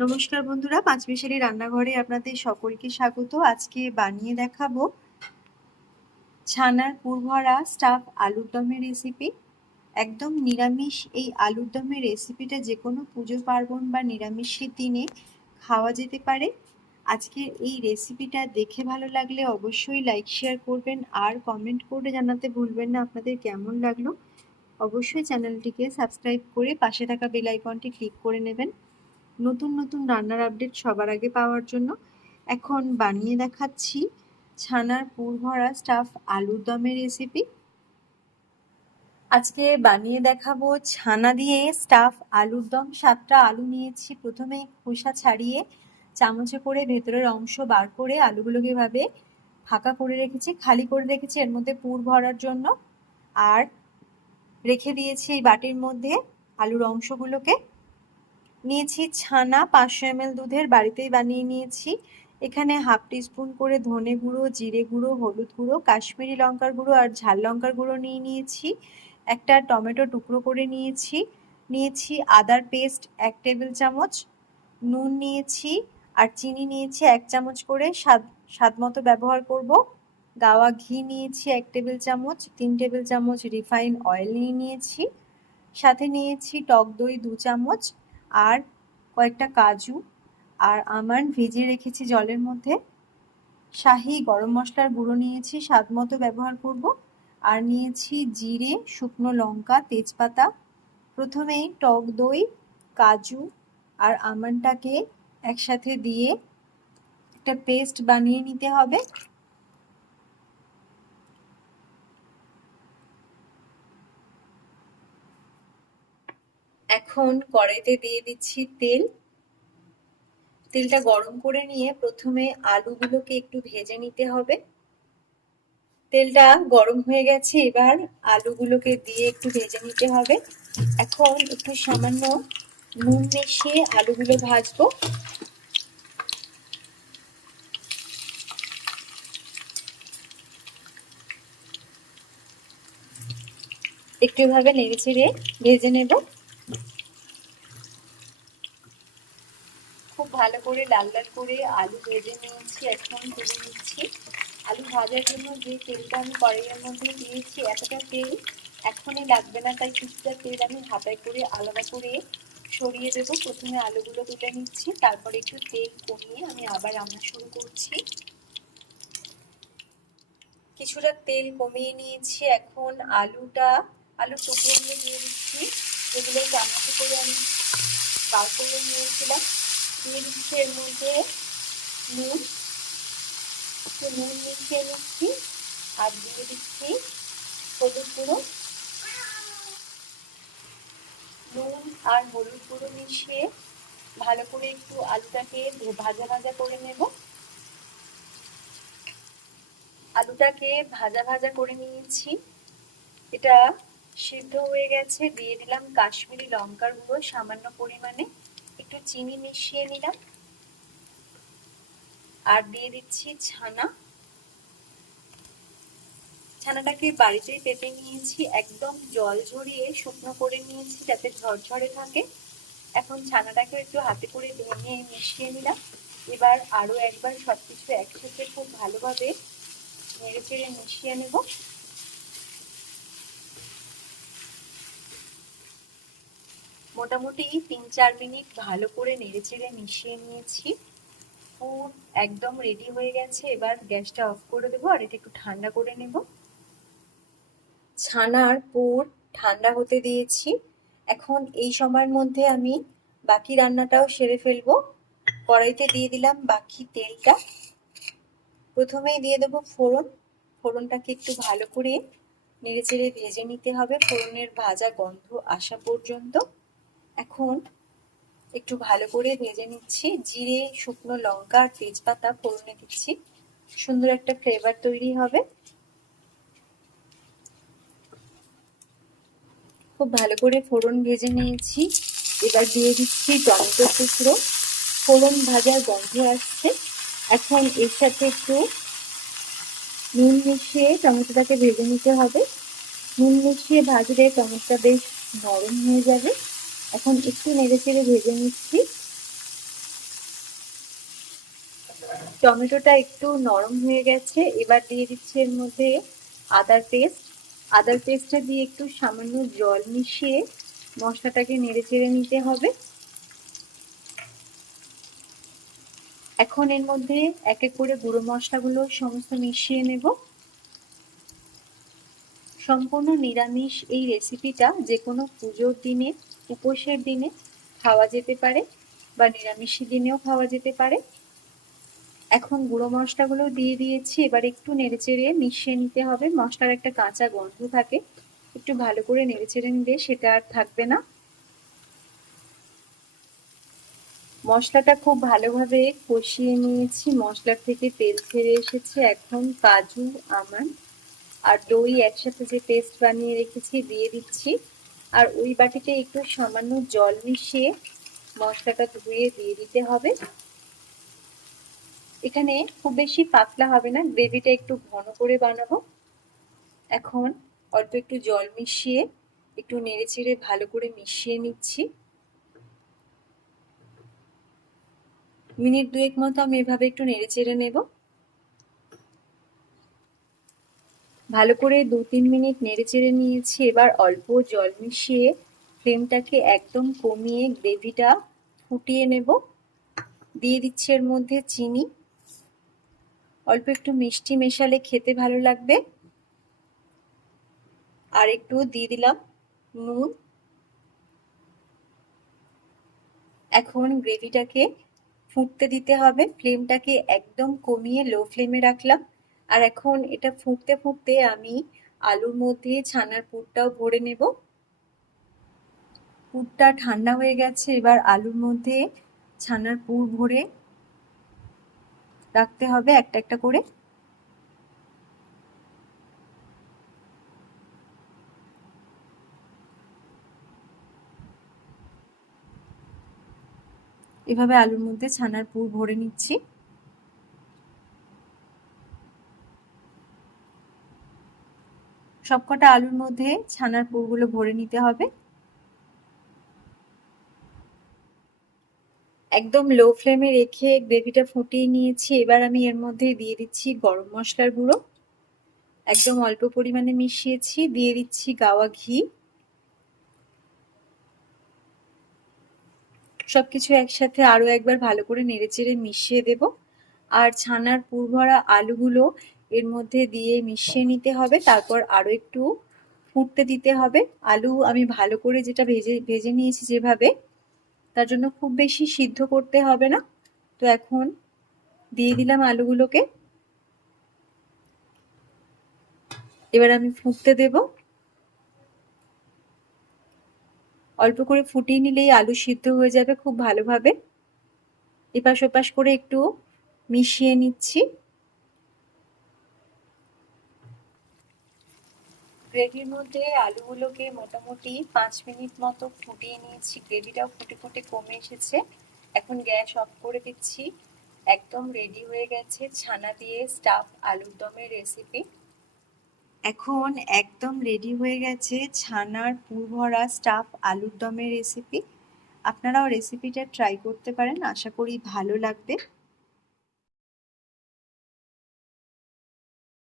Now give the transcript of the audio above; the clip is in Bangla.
নমস্কার বন্ধুরা পাঁচ মিশালি রান্নাঘরে আপনাদের সকলকে স্বাগত। আজকে বানিয়ে দেখাবো ছানার পুরভরা স্টাফ আলুর দমের রেসিপি একদম নিরামিষ এই আলুর দমের রেসিপিটা যে কোনো পুজো, পার্বণ বা নিরামিষের দিনে খাওয়া যেতে পারে। আজকের এই রেসিপিটা দেখে ভালো লাগলে অবশ্যই লাইক শেয়ার করবেন আর কমেন্ট করে জানাতে ভুলবেন না। আপনাদের কেমন লাগল? অবশ্যই চ্যানেলটিকে সাবস্ক্রাইব করে পাশে থাকা বেল আইকনটি ক্লিক করে নেবেন। নতুন নতুন রান্নার আপডেট সবার আগে পাওয়ার জন্য এখন বানিয়ে দেখাচ্ছি ছানার পুরভরা স্টাফ আলুর দমের রেসিপি আজকে বানিয়ে দেখাবো ছানা দিয়ে স্টাফ আলুর দম। সাতটা আলু নিয়েছি প্রথমে খোসা ছাড়িয়ে চামচে করে ভেতরের অংশ বার করে আলুগুলোকে এভাবে ফাঁকা করে রেখেছি, খালি করে রেখেছি এর মধ্যে পুর ভরার জন্য। আর রেখে দিয়েছি এই বাটির মধ্যে আলুর অংশগুলোকে। নিয়েছি ছানা, পাঁচশো এম দুধের বাড়িতেই বানিয়ে নিয়েছি। এখানে হাফ টিস্পুন করে ধনে গুঁড়ো, জিরে গুঁড়ো, হলুদ গুঁড়ো, কাশ্মীরি লঙ্কার গুঁড়ো আর ঝাল লঙ্কার গুঁড়ো নিয়ে নিয়েছি। একটা টমেটো টুকরো করে নিয়েছি। নিয়েছি আদার পেস্ট এক টেবিল চামচ, নুন নিয়েছি আর চিনি নিয়েছি এক চামচ করে। স্বাদ স্বাদ মতো ব্যবহার করব। গাওয়া ঘি নিয়েছি এক টেবিল চামচ, তিন টেবিল চামচ রিফাইন অয়েল নিয়ে নিয়েছি। সাথে নিয়েছি টক দই দু চামচ আর কয়েকটা কাজু আর আমন্ড ভিজিয়ে রেখেছি জলের মধ্যে। শাহি গরম মশলার গুঁড়ো নিয়েছি, স্বাদ মতো ব্যবহার করব। আর নিয়েছি জিরে, শুকনো লঙ্কা, তেজপাতা। প্রথমেই টক দই, কাজু আর আমন্ডটাকে একসাথে দিয়ে একটা পেস্ট বানিয়ে নিতে হবে। এখন কড়াইতে দিয়ে দিচ্ছি তেল। তেলটা গরম করে নিয়ে প্রথমে আলুগুলোকে একটু ভেজে নিতে হবে। তেলটা গরম হয়ে গেছে, এবার আলুগুলোকে দিয়ে একটু ভেজে নিতে হবে। এখন একটু সামান্য নুন মিশিয়ে আলুগুলো ভাজবো। একটু ভাবে নেড়ে ছেড়ে ভেজে নেব। খুব ভালো করে লাল লাল করে আলু ভেজে নিয়েছি এখন তুলে নিচ্ছি। আলু ভাজার জন্য যে তেলটা আমি কড়াইয়ের মধ্যে দিয়েছি, এতটা তেল এখনই লাগবে না, তাই কিছুটা তেল আমি হাতায় করে, আলাদা করে সরিয়ে দেবো। প্রথমে আলুগুলো তুলে নিচ্ছি, তারপরে একটু তেল কমিয়ে আমি আবার রান্না শুরু করছি। কিছুটা তেল কমিয়ে নিয়েছি, এখন আলুটা, আলুর টুকরোগুলো দিয়ে দিচ্ছি। এগুলো চামচে করে আমি বার করে নিয়েছিলাম। এর মধ্যে নুন, একটু নুন মিশিয়ে নিচ্ছি আর দিয়ে দিচ্ছি হলুদ গুঁড়ো। নুন আর হলুদ গুঁড়ো মিশিয়ে ভালো করে একটু আলুটাকে ভাজা ভাজা করে নেব। আলুটাকে ভাজা ভাজা করে নিয়েছি। এটা সিদ্ধ হয়ে গেছে। দিয়ে দিলাম কাশ্মীরি লঙ্কার গুঁড়ো সামান্য পরিমাণে। একটু চিনি মিশিয়ে নিলাম। আর দিয়ে দিচ্ছি ছানা। ছানাটাকে বাড়িতেই পেতে নিয়েছি? একদম জল ঝরিয়ে শুকনো করে নিয়েছি যাতে ঝরঝরে থাকে। এখন ছানাটাকে একটু হাতে করে ভেঙে মিশিয়ে নিলাম। এবার আরও একবার সবকিছু একসাথে খুব ভালোভাবে নেড়ে চেড়ে মিশিয়ে নেব। মোটামুটি তিন চার মিনিট ভালো করে নেড়ে চেড়ে মিশিয়ে নিয়েছি। পুর একদম রেডি হয়ে গেছে। এবার গ্যাসটা অফ করে দেবো আর এটা একটু ঠান্ডা করে নেব। ছানার পুর ঠান্ডা হতে দিয়েছি। এখন এই সময়ের মধ্যে আমি বাকি রান্নাটাও সেরে ফেলব। কড়াইতে দিয়ে দিলাম বাকি তেলটা। প্রথমেই দিয়ে দেবো ফোড়ন। ফোড়নটাকে একটু ভালো করে নেড়ে চেড়ে ভেজে নিতে হবে। ফোড়নের ভাজা গন্ধ আসা পর্যন্ত। এখন একটু ভালো করে ভেজে নিচ্ছি। জিরে, শুকনো লঙ্কা, তেজপাতা ফোড়নে দিচ্ছি। সুন্দর একটা ফ্লেভার তৈরি হবে। খুব ভালো করে ফোড়ন ভেজে নিয়েছি। এবার দিয়ে দিচ্ছি টমেটো টুকরো। ফোড়ন ভাজার গন্ধ আসছে। এখন এর সাথে একটু নুন মিশিয়ে টমেটোটাকে ভেজে নিতে হবে। নুন মিশিয়ে ভাজলে টমেটোটা বেশ নরম হয়ে যাবে। এখন একটু নেড়ে চেড়ে ভেজে নিচ্ছি। টমেটোটা একটু নরম হয়ে গেছে, এবার দিয়ে দিচ্ছি এর মধ্যে আদার পেস্ট। আদার পেস্টটা দিয়ে একটু সামান্য জল মিশিয়ে মশলাটাকে নেড়ে চেড়ে নিতে হবে। এখন এর মধ্যে এক এক করে গুঁড়ো মশলাগুলো সমস্ত মিশিয়ে নেব। সম্পূর্ণ নিরামিষ এই রেসিপিটা যে কোনো পুজোর দিনে, উপোসের দিনে খাওয়া যেতে পারে বা নিরামিষের দিনেও খাওয়া যেতে পারে। এখন গুঁড়ো মশলাগুলো দিয়ে দিয়েছি, এবার একটু নেড়েচেড়ে মিশিয়ে নিতে হবে। মশলার একটা কাঁচা গন্ধ থাকে, একটু ভালো করে নেড়েচেড়ে নিলে সেটা আর থাকবে না। মশলাটা খুব ভালোভাবে কষিয়ে নিয়েছি। মশলার থেকে তেল ছেড়ে এসেছে এখন কাজু, আমন্ড আর দই একসাথে যে পেস্ট বানিয়ে রেখেছি, দিয়ে দিচ্ছি। আর ওই বাটিতে একটু সামান্য জল মিশিয়ে মশলাটা ধুয়ে দিয়ে দিতে হবে। এখানে খুব বেশি পাতলা হবে না, গ্রেভিটা একটু ঘন করে বানাবো। এখন অল্প একটু জল মিশিয়ে একটু নেড়ে চেড়ে ভালো করে মিশিয়ে নিচ্ছি। মিনিট দুয়েক মতো আমি এভাবে একটু নেড়ে চেড়ে নেব। ভালো করে দু তিন মিনিট নেড়ে চেড়ে নিয়েছি, এবার অল্প জল মিশিয়ে ফ্লেমটাকে একদম কমিয়ে গ্রেভিটা ফুটিয়ে নেব। দিয়ে দিচ্ছি এর মধ্যে চিনি। অল্প একটু মিষ্টি মেশালে খেতে ভালো লাগবে। আর একটু দিয়ে দিলাম নুন। এখন গ্রেভিটাকে ফুটতে দিতে হবে। ফ্লেমটাকে একদম কমিয়ে লো ফ্লেমে রাখলাম। আর এখন এটা ফুটতে ফুটতে আমি আলুর মধ্যে ছানার পুরটাও ভরে নেব। পুরটা ঠান্ডা হয়ে গেছে, এবার আলুর মধ্যে ছানার পুর ভরে রাখতে হবে একটা একটা করে। এভাবে আলুর মধ্যে ছানার পুর ভরে নিচ্ছি। সবকটা আলুর মধ্যে ছানার পুরগুলো ভরে নিতে হবে। একদম লো ফ্লেমে রেখে গ্রেভিটা ফুটিয়ে নিয়েছি। এবার আমি এর মধ্যে দিয়ে দিচ্ছি গরম মশলার গুঁড়ো। একদম অল্প পরিমাণে মিশিয়েছি। দিয়ে দিচ্ছি গাওয়া ঘি। সবকিছু একসাথে আরও একবার ভালো করে নেড়েচেড়ে মিশিয়ে দেব। আর ছানার পুর পুরভরা আলুগুলো এর মধ্যে দিয়ে মিশিয়ে নিতে হবে, তারপর আরও একটু ফুটতে দিতে হবে। আলু আমি ভালো করে যেটা ভেজে ভেজে নিয়েছি যেভাবে, তার জন্য খুব বেশি সিদ্ধ করতে হবে না। তো এখন দিয়ে দিলাম আলুগুলোকে। এবার আমি ফুটতে দেব। অল্প করে ফুটিয়ে নিলেই আলু সিদ্ধ হয়ে যাবে খুব ভালোভাবে। এপাশ ওপাশ করে একটু মিশিয়ে নিচ্ছি। গ্রেভির মধ্যে আলুগুলোকে মোটামুটি পাঁচ মিনিট মতো ফুটিয়ে নিয়েছি। গ্রেভিটাও ফুটে ফুটে কমে এসেছে। এখন গ্যাস অফ করে দিচ্ছি। একদম রেডি হয়ে গেছে ছানা দিয়ে স্টাফ আলুর দমের রেসিপি এখন একদম রেডি হয়ে গেছে ছানার পুরভরা স্টাফ আলুর দমের রেসিপি আপনারাও রেসিপিটা ট্রাই করতে পারেন। আশা করি ভালো লাগবে।